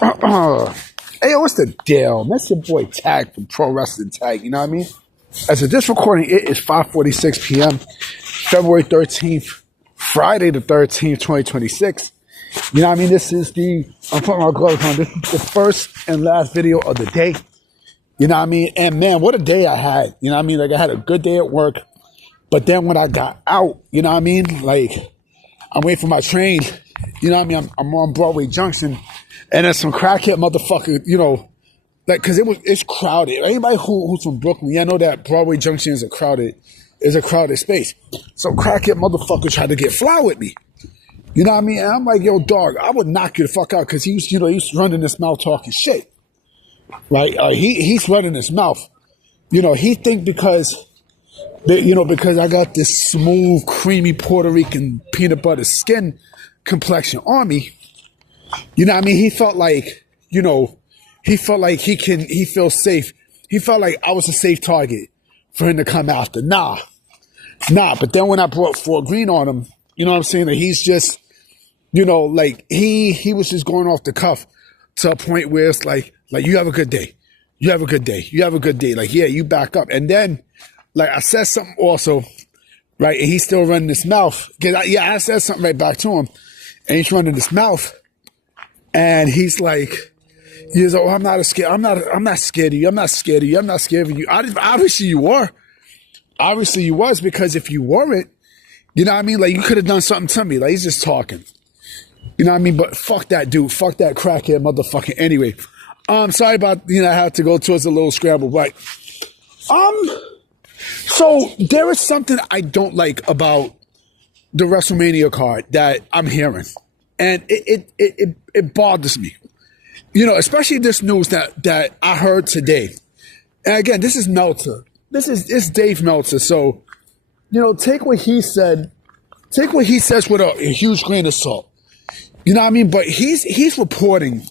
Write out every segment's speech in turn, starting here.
Hey, yo, what's the deal? That's your boy Tag from Pro Wrestling Tag, you know what I mean? As of this recording, it is 5:46 p.m., February 13th, Friday the 13th, 2026. You know what I mean? This is I'm putting my gloves on. This is the first and last video of the day. You know what I mean? And man, what a day I had. You know what I mean? Like, I had a good day at work. But then when I got out, you know what I mean? Like, I'm waiting for my train. You know what I mean? I'm on Broadway Junction. And there's some crackhead motherfucker, you know, like, cause it's crowded. Anybody who's from Brooklyn, yeah, I know that Broadway Junction is a crowded space. So crackhead motherfucker tried to get fly with me. You know what I mean? And I'm like, yo, dog, I would knock you the fuck out, cause he's running his mouth talking shit. Right? He's running his mouth. You know, he think because I got this smooth, creamy Puerto Rican peanut butter skin complexion on me. You know what I mean? He felt like, he feels safe. He felt like I was a safe target for him to come after. Nah. But then when I brought Fort Green on him, you know what I'm saying? That he's just, like he was just going off the cuff to a point where it's like you have a good day. You have a good day. You have a good day. Like, yeah, you back up. And then, like, I said something also, right? And he's still running his mouth. I said something right back to him. And he's running his mouth. And he's like, oh, I'm not scared of you. I'm not scared of you. I'm not scared of you. Obviously you were. Obviously you was, because if you weren't, you know what I mean? Like, you could have done something to me. Like, he's just talking. You know what I mean? But fuck that dude. Fuck that crackhead motherfucker. Anyway, sorry about, I had to go towards a little scramble, but, so there is something I don't like about the WrestleMania card that I'm hearing. And it bothers me, especially this news that I heard today. And again, this is Meltzer. It's Dave Meltzer. So, take what he says with a huge grain of salt. You know what I mean? But he's reporting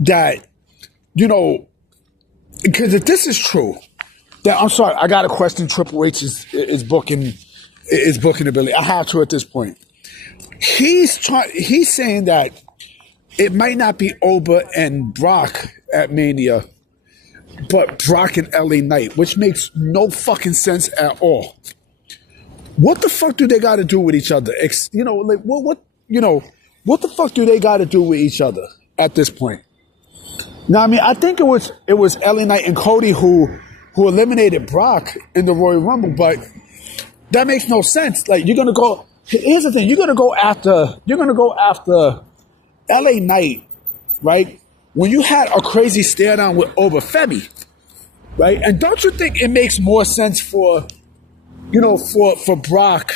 that, because if this is true, that I'm sorry, I got to question Triple H's booking ability. I have to at this point. He's saying that it might not be Oba and Brock at Mania, but Brock and LA Knight, which makes no fucking sense at all. What the fuck do they got to do with each other? What the fuck do they got to do with each other at this point? Now, I mean, I think it was LA Knight and Cody who eliminated Brock in the Royal Rumble, but that makes no sense. Like, you're gonna go. Here's the thing: you're gonna go after LA Knight, right? When you had a crazy stare down with Oba Femi, right? And don't you think it makes more sense for Brock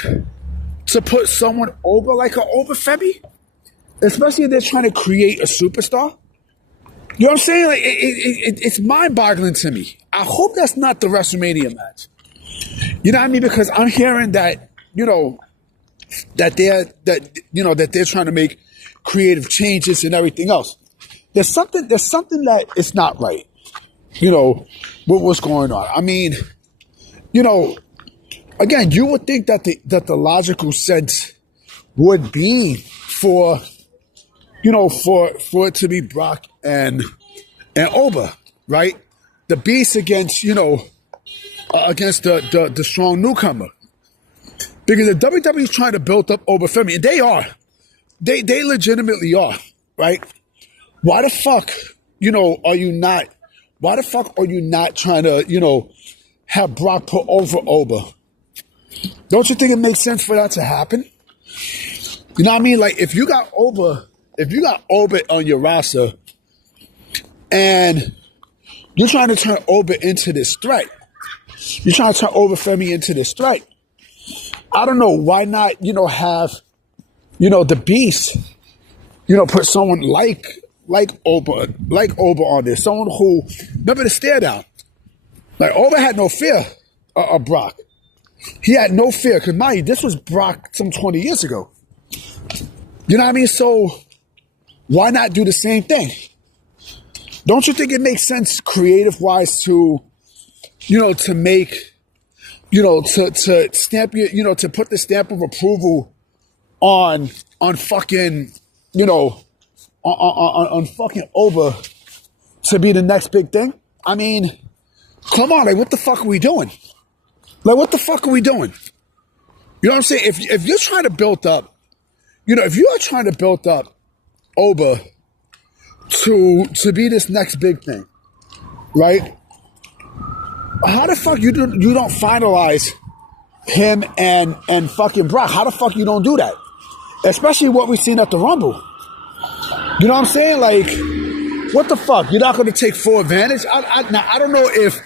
to put someone over like an Oba Femi, especially if they're trying to create a superstar? You know what I'm saying? Like, it's mind-boggling to me. I hope that's not the WrestleMania match. You know what I mean? Because I'm hearing that, that they're trying to make creative changes and everything else. There's something that is not right, with what's going on. I mean, again, you would think that the logical sense would be for it to be Brock and Oba, right? The beast against against the strong newcomer. Because the WWE is trying to build up Oba Femi, and they are. They legitimately are, right? Why the fuck, are you not trying to, have Brock put over Oba? Don't you think it makes sense for that to happen? You know what I mean? Like, if you got Oba on your roster and you're trying to turn Oba into this threat, you're trying to turn Oba Femi into this threat, I don't know, why not, have, the beast, put someone like Oba on there. Someone who, remember the stare down. Like, Oba had no fear of Brock. He had no fear, because mind you, this was Brock some 20 years ago. You know what I mean? So why not do the same thing? Don't you think it makes sense creative-wise to make, to stamp your, to put the stamp of approval on fucking, on fucking Oba to be the next big thing. I mean, come on, like, what the fuck are we doing? Like, what the fuck are we doing? You know what I'm saying? If you're trying to build up, if you are trying to build up Oba to be this next big thing, right? How the fuck you don't finalize him and fucking Brock? How the fuck you don't do that? Especially what we've seen at the Rumble. You know what I'm saying? Like, what the fuck? You're not going to take full advantage? Now, I don't know if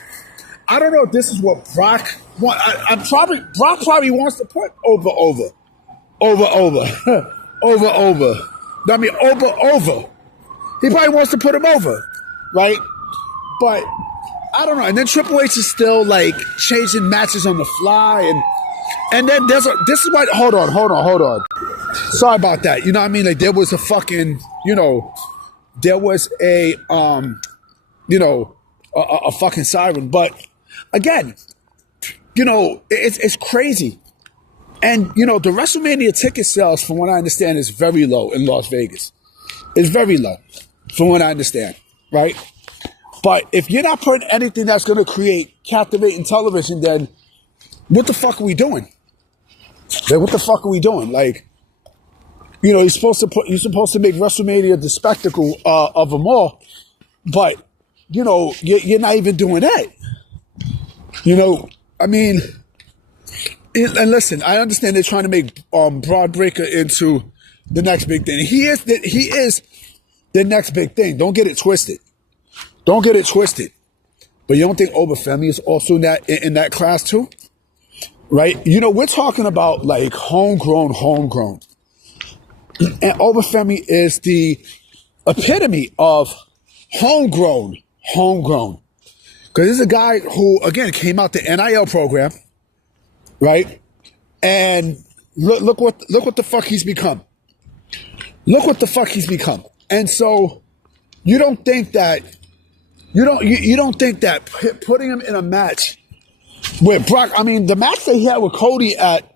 this is what Brock wants. Brock probably wants to put Oba over. I mean, over. He probably wants to put him over, right? But I don't know. And then Triple H is still like changing matches on the fly, and then this is why. Hold on. Sorry about that. You know what I mean? Like, there was a fucking, there was a fucking siren. But again, it's crazy. And, the WrestleMania ticket sales, from what I understand, is very low in Las Vegas. It's very low, from what I understand, right? But if you're not putting anything that's going to create captivating television, then what the fuck are we doing? Like, what the fuck are we doing? Like, you're supposed to make WrestleMania the spectacle of them all, but you're not even doing that. I mean, and listen, I understand they're trying to make Broad Breaker into the next big thing. He is the next big thing. Don't get it twisted. But you don't think Oba Femi is also in that class too? Right? We're talking about like homegrown. And Oba Femi is the epitome of homegrown. Because this is a guy who, again, came out the NIL program, right? And look what the fuck he's become. And so you don't think that putting him in a match with Brock, I mean, the match that he had with Cody at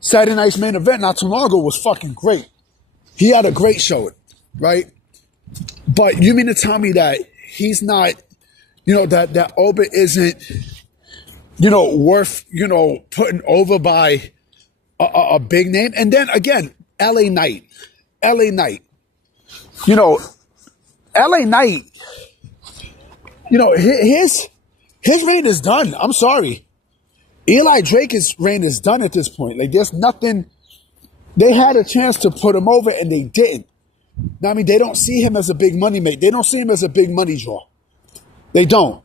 Saturday Night's Main Event not too long ago was fucking great. He had a great showing, right? But you mean to tell me that he's not, that Oba isn't, worth, putting over by a big name? And then again, LA Knight. LA Knight, his reign is done. I'm sorry. Eli Drake's reign is done at this point. Like, there's nothing. They had a chance to put him over and they didn't. Now, I mean, they don't see him as a big money maker. They don't see him as a big money draw. They don't.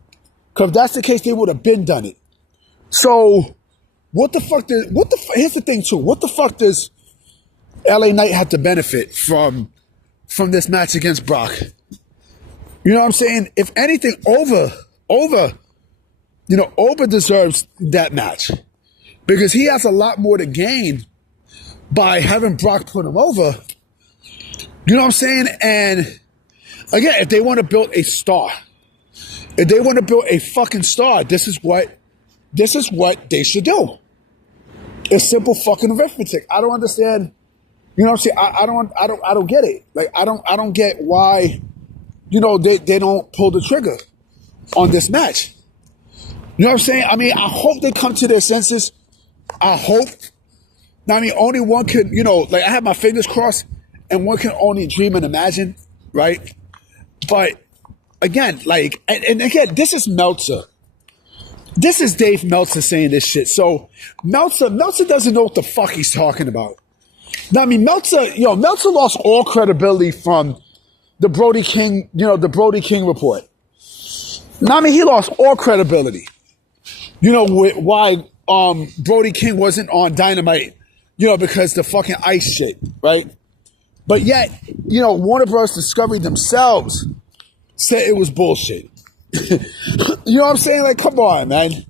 Because if that's the case, they would have been done it. So, here's the thing too. What the fuck does LA Knight have to benefit from this match against Brock? You know what I'm saying? If anything, Oba deserves that match because he has a lot more to gain by having Brock put him over. You know what I'm saying? And again, if they want to build a star, if they want to build a fucking star, this is what they should do. It's simple fucking arithmetic. I don't understand. You know what I'm saying? I don't get it. Like, I don't get why, they don't pull the trigger on this match. You know what I'm saying? I mean, I hope they come to their senses. I hope. Now, I mean, only one could, I have my fingers crossed, and one can only dream and imagine, right? But again, and again, this is Meltzer. This is Dave Meltzer saying this shit. So Meltzer doesn't know what the fuck he's talking about. Now, I mean, Meltzer lost all credibility from the Brody King, the Brody King report. Now, I mean, he lost all credibility. Why Brody King wasn't on Dynamite, because the fucking ice shit, right? But yet, Warner Bros. Discovery themselves said it was bullshit. You know what I'm saying? Like, come on, man.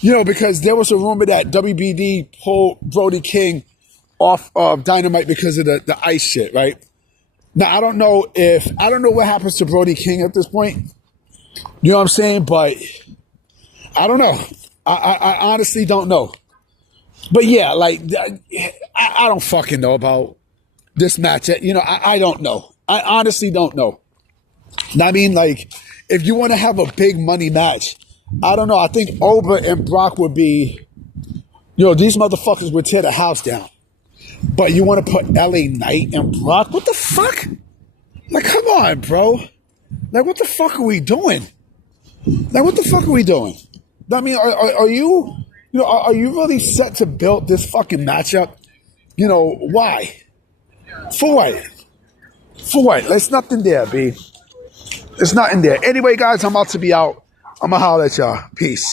Because there was a rumor that WBD pulled Brody King off of Dynamite because of the ice shit, right? Now, I don't know what happens to Brody King at this point. You know what I'm saying? But I don't know. I honestly don't know. But yeah, I don't fucking know about this match. I don't know. I honestly don't know. I mean, like, if you want to have a big money match, I don't know. I think Oba and Brock would be, these motherfuckers would tear the house down. But you want to put LA Knight and Brock? What the fuck? Like, come on, bro. Like, what the fuck are we doing? Like, what the fuck are we doing? I mean, are you, are you really set to build this fucking matchup? Why? For what? For what? There's nothing there, B. There's nothing there. Anyway, guys, I'm about to be out. I'm going to holler at y'all. Peace.